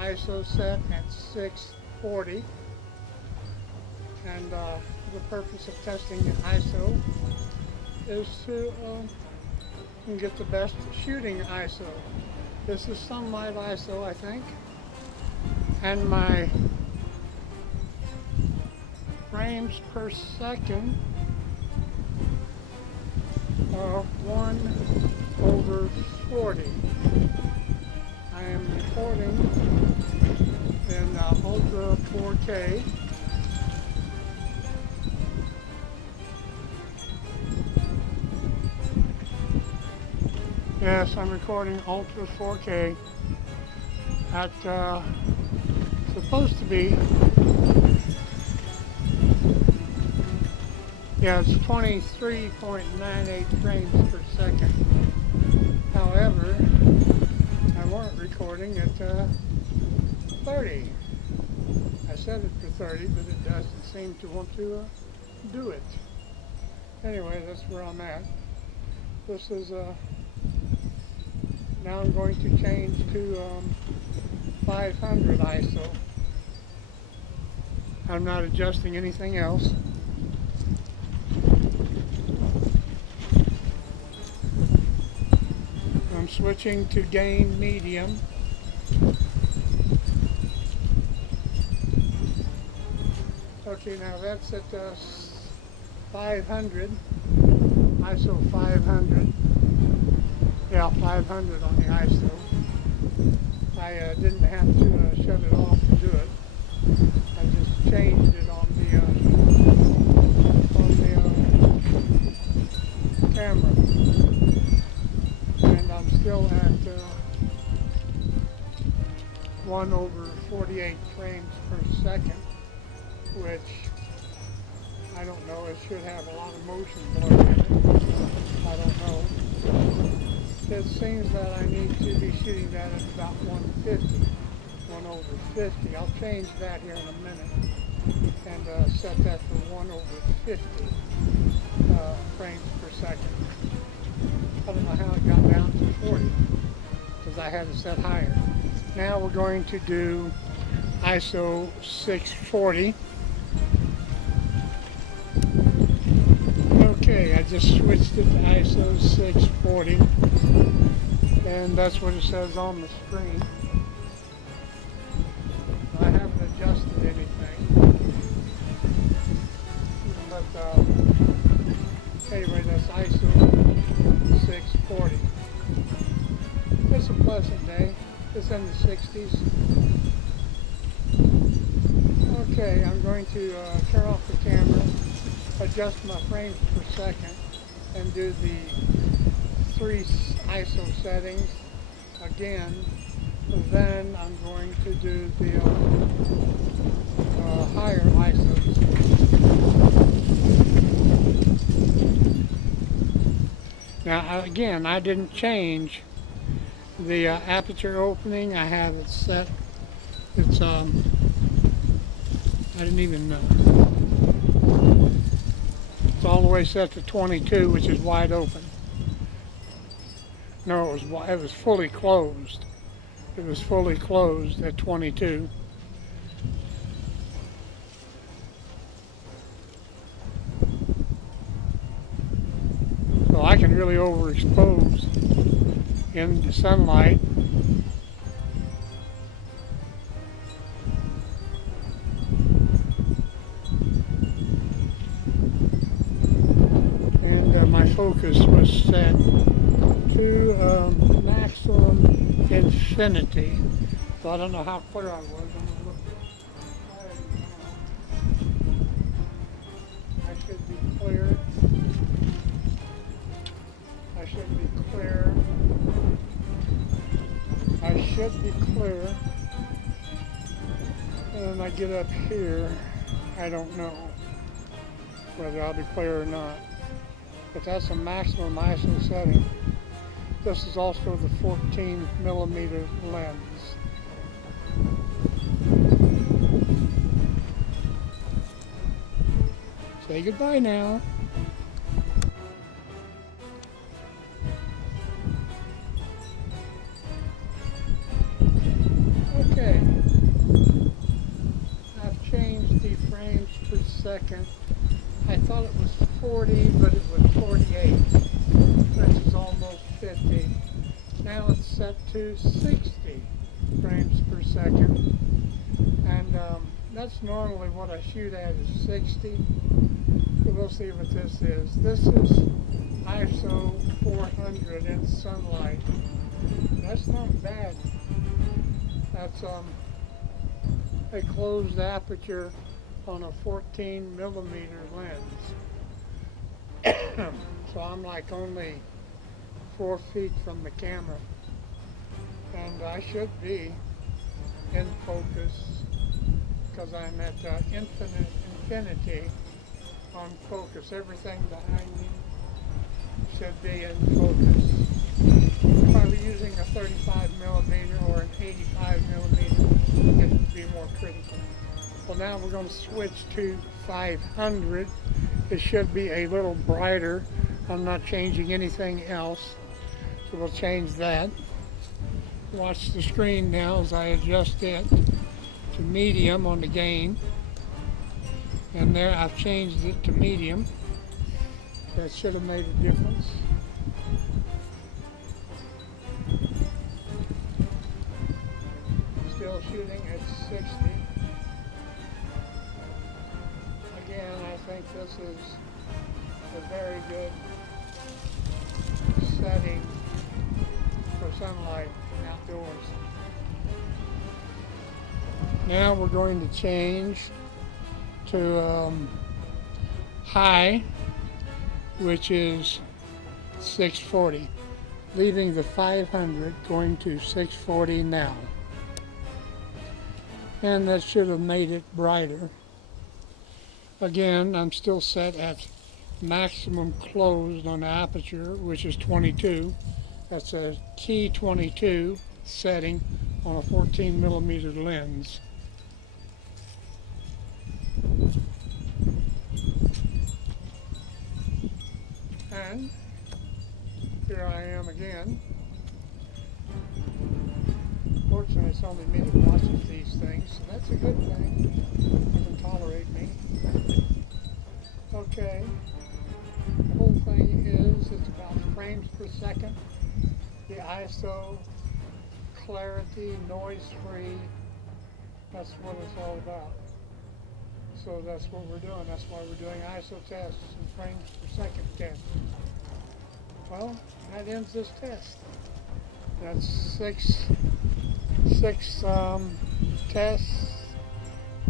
ISO set at 640, and the purpose of testing the ISO is to get the best shooting ISO. This is sunlight ISO, I think, and my frames per second are 1/40. I am recording in Ultra 4K. Yes, I'm recording Ultra 4K at supposed to be, yeah, it's 23.98 frames per second. However, I weren't recording at 30. I set it for 30, but it doesn't seem to want to do it. Anyway, that's where I'm at. This is now I'm going to change to 500 ISO. I'm not adjusting anything else. I'm switching to gain medium. Okay, now that's at 500, ISO 500. Yeah, 500 on the ISO. I didn't have to shut it off to do it. I just changed it on the camera, and I'm still at 1/48 frames per second, which I don't know. It should have a lot of motion blur in it. I don't know. It seems that I need to be shooting that at about 150, 1/50. I'll change that here in a minute and set that for 1/50 frames per second. I don't know how it got down to 40 because I had it set higher. Now we're going to do ISO 640. Okay, I just switched it to ISO 640, and that's what it says on the screen. I haven't adjusted anything, but anyway, that's ISO 640. It's a pleasant day. It's in the 60s. Okay, I'm going to turn off the camera, adjust my frames per second, and do the 3 ISO settings again. Then I'm going to do the higher ISOs. Now again, I didn't change the aperture opening. I have it set. It's I didn't even know. It's all the way set to 22, which is wide open. No, it was fully closed. It was fully closed at 22. So I can really overexpose in the sunlight. My focus was set to maximum infinity. So I don't know how clear I was. I'm gonna look at it. I should be clear. I should be clear. I should be clear. And then I get up here. I don't know whether I'll be clear or not. But that's a maximum ISO setting. This is also the 14mm lens. Say goodbye now. Okay. second. I thought it was 40, but it was 48, which is almost 50. Now it's set to 60 frames per second. And that's normally what I shoot at is 60. But we'll see what this is. This is ISO 400 in sunlight. That's not bad. That's a closed aperture on a 14 millimeter lens. So I'm like only 4 feet from the camera. And I should be in focus because I'm at infinity on focus. Everything behind me should be in focus. If I were using a 35 millimeter or an 85 millimeter, it would be more critical. Well, now we're going to switch to 500. It should be a little brighter. I'm not changing anything else, so we'll change that. Watch the screen now as I adjust it to medium on the gain. And there I've changed it to medium. That should have made a difference. Still shooting at 60. Again, I think this is a very good setting for sunlight outdoors. Now we're going to change to high, which is 640, leaving the 500, going to 640 now. And that should have made it brighter. Again, I'm still set at maximum closed on the aperture, which is 22. That's a T22 setting on a 14 millimeter lens. And here I am again. Fortunately, it's only me that watches these things, so that's a good thing. You can tolerate me. Okay. The whole thing is, it's about frames per second. The ISO, clarity, noise-free, that's what it's all about. So that's what we're doing. That's why we're doing ISO tests and frames per second tests. Well, that ends this test. That's six tests,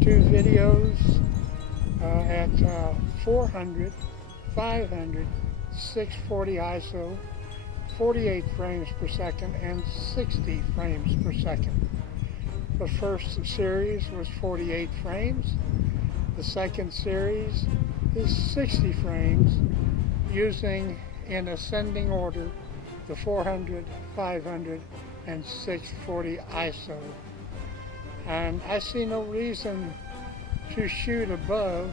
2 videos at 400, 500, 640 ISO, 48 frames per second, and 60 frames per second. The first series was 48 frames. The second series is 60 frames, using in ascending order the 400, 500, and 640 ISO. And I see no reason to shoot above,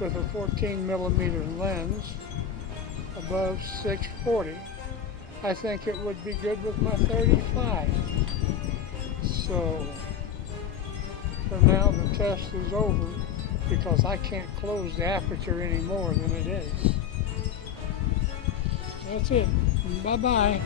with a 14 millimeter lens, above 640. I think it would be good with my 35. So for now the test is over because I can't close the aperture any more than it is. That's it. Bye-bye.